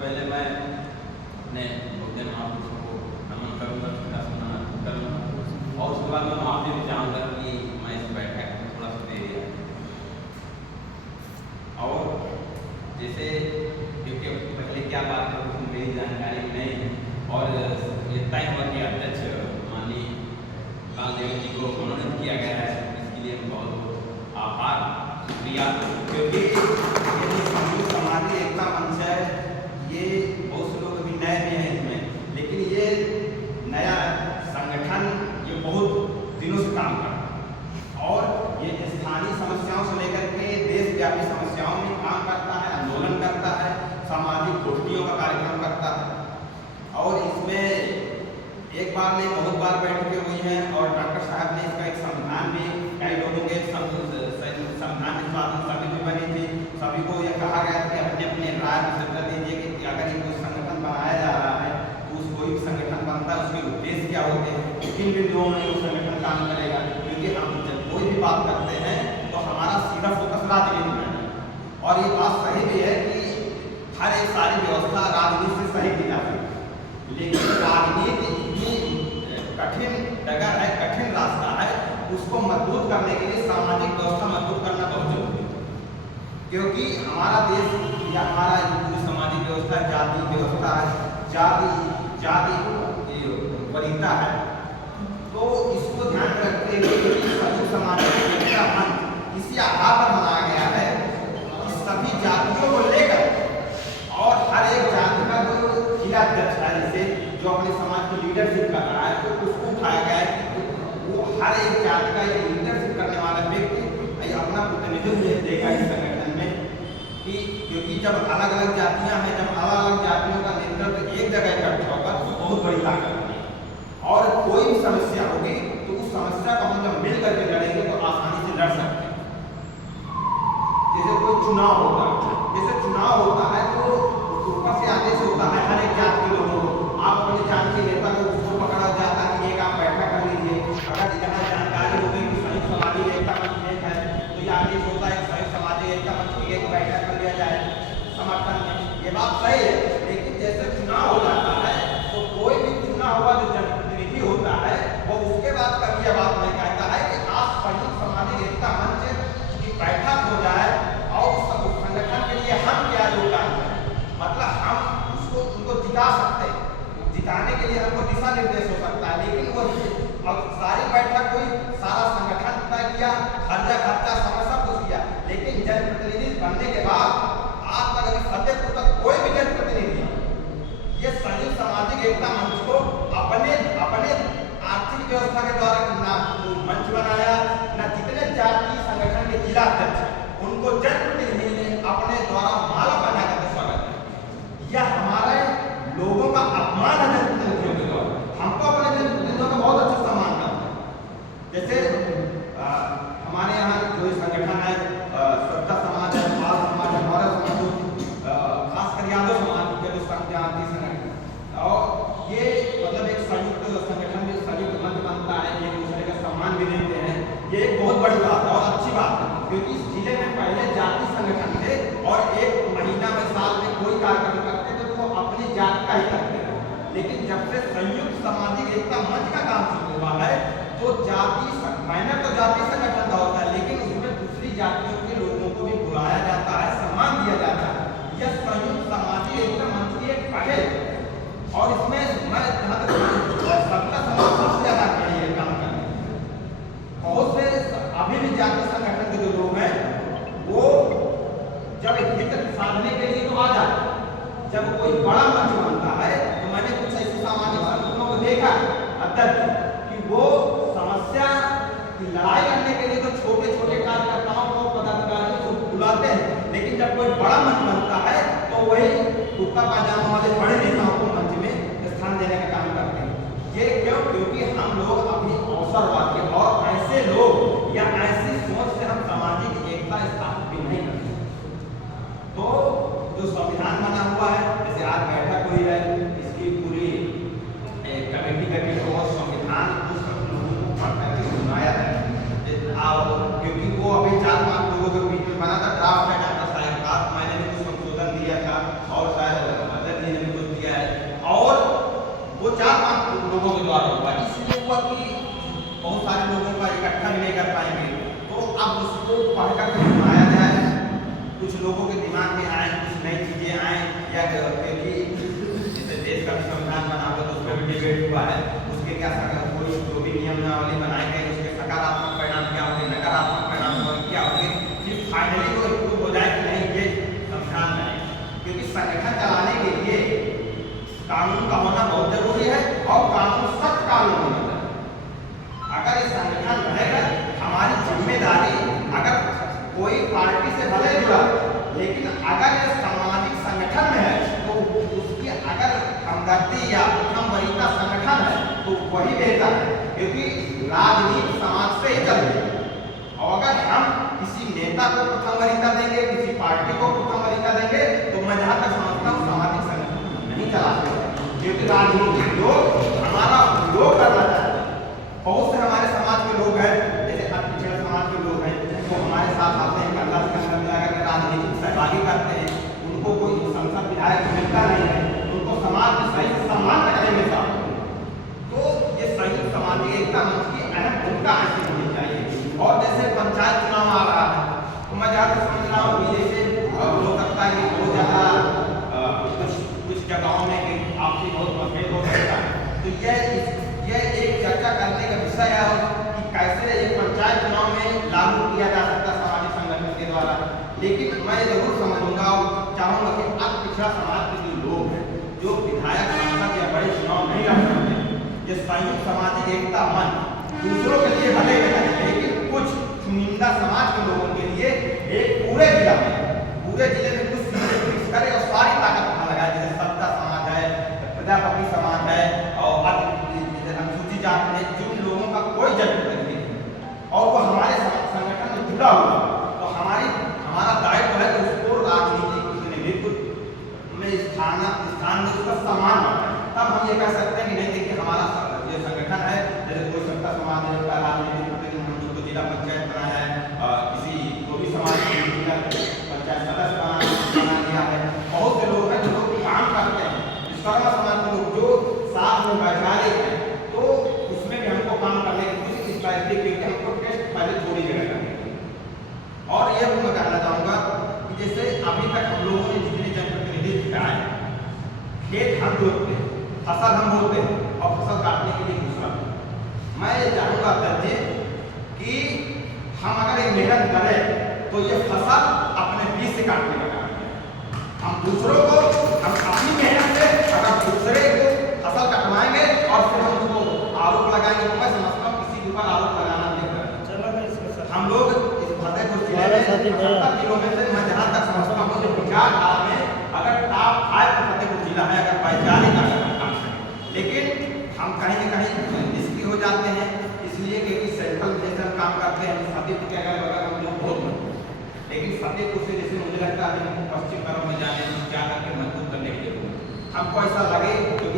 पहले मैं अपने बहुजन महापुरुषों को नमन करूँगा, श्रद्धा सुमन करूँगा और उसके बाद मैं माफी भी चाहूँगा कि मैं इस बैठक में थोड़ा सा देरी आया। और जैसे क्योंकि पहले क्या बात है उसमें मेरी जानकारी नहीं है और ये तय हुआ कि अध्यक्ष माननीय लालदेव जी को मनोनीत किया गया है, इसके लिए हम बहुत आभार शुक्रिया। क्योंकि संयुक्त समाजी एकता मंच है, ये बहुत से लोग अभी नए भी हैं इसमें, लेकिन ये नया संगठन ये बहुत दिनों से काम कर रहा है और ये स्थानीय समस्याओं से लेकर के देशव्यापी समस्याओं में काम करता है, आंदोलन करता है, सामाजिक गोष्ठियों का कार्यक्रम करता है। और इसमें एक बार नहीं बहुत बार बैठकें हुई हैं और डॉक्टर साहब ने इसका एक संविधान भी कई लोगों के संविधान निष्पादन समिति बनी थी, सभी को यह कहा गया था कि अपने अपने राय में कर दीजिए कि अगर ये कोई संगठन बनाया जा रहा है तो उस कोई भी संगठन बनता है उसके उद्देश्य क्या होते हैं, किन बिंदुओं में वो संगठन काम करेगा। क्योंकि हम जब कोई भी बात करते हैं तो हमारा सीधा फोकस राजनीति में है और ये बात सही भी है कि हर एक सारी व्यवस्था राजनीति से सही की जा सकती है, लेकिन राजनीति कठिन डगर है, कठिन रास्ता है, उसको मजबूत करने के लिए सामाजिक व्यवस्था मजबूत करना बहुत जरूरी है। क्योंकि हमारा देश या हमारा पूरी सामाजिक व्यवस्था जाति व्यवस्था है, जाति वरीयता है, तो इसको ध्यान में रखते हुए सभी सामाजिक व्यवस्था मंच इसी आधार पर बनाया गया है कि सभी जातियों को लेकर और हर एक जाति का जो जिला अध्यक्ष है जैसे जो अपने समाज की लीडरशिप कर रहा है तो उसको उठाया गया है कि वो हर एक जाति का एक लीडरशिप करने वाला व्यक्ति अपना प्रतिनिधित्व देगा इस संगठन में कि क्योंकि जब अलग अलग जातियां हैं, जब अलग अलग जातियों का नेतृत्व एक जगह इकट्ठा होगा तो बहुत बड़ी ताकत होगी और कोई भी समस्या होगी तो उस समस्या को हम जब मिल करके लड़ेंगे तो आसानी से लड़ सकते हैं। जैसे कोई चुनाव होता है तो ऊपर से आदेश होता है हर एक जाति के लोगों को, आप अपने जान के नेता को उसको पकड़ा जाता है कि एक आप बैठक कर लीजिए। अगर यहाँ जानकारी होगी कि संयुक्त सामाजिक एकता मंच एक है तो ये आदेश होता है संयुक्त सामाजिक एकता मंच की एक बैठक कर लिया जाए समर्थन में, ये बात सही है। लेकिन जैसे चुनाव हो जाता है तो कोई भी चुना हुआ जो जनप्रतिनिधि होता है वो उसके बाद कभी यह बात नहीं कहता है कि आज संयुक्त सामाजिक एकता मंच की बैठक हो जाए और उस संगठन के लिए हम क्या योगदान करें, मतलब हम उसको उनको जिता सकते हैं, जिताने के लिए हमको दिशा निर्देश हो सकता है। लेकिन वो सारी बैठक हुई, सारा संगठन तय किया, खर्चा समय सब कुछ किया, लेकिन जनप्रतिनिधि बनने के बाद आज तक अभी फतेहपुर तक कोई भी जनप्रतिनिधि ये संयुक्त सामाजिक एकता मंच को अपने आर्थिक व्यवस्था के द्वारा ना मंच बनाया, न जितने जाति संगठन के जिला अध्यक्ष उनको जनप्रतिनिधि ने अपने द्वारा माला बना करके स्वागत किया। यह हमारे लोगों का अपमान है जनप्रतिनिधियों के द्वारा, हमको अपने जनप्रतिनिधियों का बहुत अच्छा सम्मान करते हैं। जैसे हमारे यहाँ जो संगठन है सत्ता समाज है, बाल समाज है, मौर्य समाज, खासकर यादव समाज के जो जाति संगठन और ये मतलब एक संयुक्त संगठन में संयुक्त मंच बनता है, एक दूसरे का सम्मान भी देते हैं, ये एक बहुत बड़ी बात है और अच्छी बात है। क्योंकि इस जिले में पहले जाति संगठन थे और एक महीना में साल में कोई कार्यक्रम करते थे तो वो अपनी जाति का ही करते थे, लेकिन जब से संयुक्त सामाजिक एकता मंच का काम शुरू हुआ है तो बैनर तो जाति संगठन का होता है लेकिन उसमें दूसरी जातियों के लोगों को भी बुलाया जाता है, सम्मान दिया जाता है। यह संयुक्त सामाजिक एकता मंच की एक पहल और इसमें मैं सबका समाज सबसे ज्यादा चाहिए काम करने। बहुत से अभी भी जाति संगठन के जो लोग हैं वो जब हित साधने के लिए तो आ जाते, जब कोई बड़ा मंच बनता है तो मैंने कुछ ऐसे सामाजिक संगठनों को देखा अध्यक्ष कि वो समस्या की लड़ाई करने के लिए तो छोटे छोटे कार्यकर्ताओं को पदाधिकारियों को बुलाते हैं, लेकिन जब कोई बड़ा मंच बनता है तो वही कुर्ता पाजामा वाले बड़े नेताओं को मंच में स्थान देने का काम करते हैं। ये क्यों? क्योंकि हम लोग अभी अवसरवाद के और ऐसे लोग या ऐसी सोच से हम सामाजिक एकता स्थापित भी नहीं करते। तो जो संविधान बना हुआ है, जैसे आज बैठक हुई है, इसकी पूरी कमेटी का संविधान सुनाया है क्योंकि वो अभी 4-5 लोगों के बीच में बना था, ड्राफ्ट है डॉक्टर साहब का, मैंने भी कुछ संशोधन दिया था और शायद कि बहुत सारे लोगों का इकट्ठा भी नहीं कर पाएंगे, तो अब उसको पढ़कर के सुनाया जाए, कुछ लोगों के दिमाग में आए, कुछ नई चीज़ें आए, या क्योंकि जैसे देश का संविधान बना हुआ तो उसमें भी डिबेट हुआ है, उसके क्या कोई जो भी नियमावली बनाए गए उसके सकारात्मक परिणाम क्या होंगे, नकारात्मक परिणाम क्या होंगे, फिर फाइनली वो प्रूव हो जाए कि नहीं ये संविधान बने। क्योंकि संगठन चलाने के लिए कानून का होना बहुत जरूरी है और कानून सख्त कानून होना चाहिए। अगर ये संगठन बनेगा, हमारी जिम्मेदारी, अगर कोई पार्टी से भले जुड़ा लेकिन अगर ये सामाजिक संगठन में है तो उसकी अगर हमदर्दी या उत्तम वरीयता संगठन है तो वही बेहतर है, क्योंकि राजनीति समाज से ही चलती है। और अगर हम किसी नेता को प्रथम वरीयता देंगे, किसी पार्टी को प्रथम वरीयता देंगे, तो मैं जहाँ तक समझता हूँ सामाजिक संगठन नहीं चला सकते, क्योंकि राजनीतिक लोग हमारा विरोध करना चाहते हैं। बहुत से हमारे समाज के लोग हैं, जैसे पिछड़े समाज के लोग हैं, जो हमारे साथ आते हैं, गंगा से गंगा मिलाकर के राजनीतिक सहभागी करते हैं, उनको कोई संसद विधायक मिलता नहीं है, उनको समाज में सही सम्मान तक नहीं मिलता। तो ये संयुक्त सामाजिक एकता मंच की अहम भूमिका ऐसी होनी चाहिए। और जैसे पंचायत चुनाव आ रहा है, तो मैं जहाँ तक समझ रहा हूँ कि जैसे हो सकता है कि बहुत ज़्यादा कुछ जगहों में आपसी बहुत मतभेद हो सकता है, तो यह एक चर्चा करने का विषय है कि कैसे एक पंचायत चुनाव में लागू किया जा सकता है सामाजिक संगठन के द्वारा। लेकिन मैं जरूर समझूंगा और चाहूंगा कि अति पिछड़ा समाज के जो लोग हैं, जो विधायक सांसद या बड़े चुनाव नहीं लड़ सकते, ये संयुक्त सामाजिक एकता मंच दूसरों के लिए भले नहीं, लेकिन कुछ चुनिंदा समाज के लोगों के लिए एक पूरे जिले में कुछ चीजें फिक्स करे और सारी ताकत वहां लगाए, जैसे सत्ता समाज है, प्रजापति समाज है और अनुसूचित जाति है, जिन लोगों का कोई जनप्रतिनिधि नहीं और वो हमारे संगठन में जुड़ा हुआ, तो हमारा दायित्व है कि उसको राजनीतिक प्रतिनिधित्व में स्थान में उसका सम्मान बढ़ाए। तब हम ये कह सकते हैं कि नहीं, देखिए हमारा ये संगठन है, जैसे कोई सत्ता समाज ने राजनीतिक प्रतिनिधि हम लोग जिला पंचायत बना है, किसी को भी समाज पंचायत सदस्य बना दिया है, बहुत से लोग हैं जो लोग काम करते हैं, सर्व समाज के लोग जो साथ में वैचारिक है, तो उसमें भी हमको काम करने की कोशिश इस टाइप की हमको टेस्ट पहले थोड़ी जगह करनी है। और यह मैं कहना चाहूँगा कि जैसे अभी तक हम लोगों ने जितने जनप्रतिनिधि दिखाए, खेत हम जोतते हैं, फसल हम बोते हैं और फसल काटने के लिए दूसरा, मैं ये चाहूँगा दर्जे कि हम अगर एक मेहनत करें तो ये फसल अपने बीज से काटने का काम है। हम दूसरों को, हम अपनी मेहनत से अगर दूसरे को फसल कटवाएंगे और फिर हम उसको आरोप लगाएंगे, तो मैं समझता हूँ किसी के ऊपर आरोप लगाना नहीं कर। हम लोग इस फतेहपुर जिले में 70 जिलों में से मैं जहाँ तक समझता हूँ कि 50 साल में अगर टॉप 5 फतेहपुर जिला है, अगर वैचारिक काम है, लेकिन हम कहीं न कहीं निष्क्रिय हो जाते हैं, इसलिए क्योंकि सेंट्रल जैसे हम काम करते हैं, फतेहपुर के अगर बगल हम लोग बहुत मजबूत, लेकिन फतेहपुर से जैसे मुझे लगता है पश्चिम तरफ में जाने जा करके मजबूत करने के लिए हमको ऐसा लगे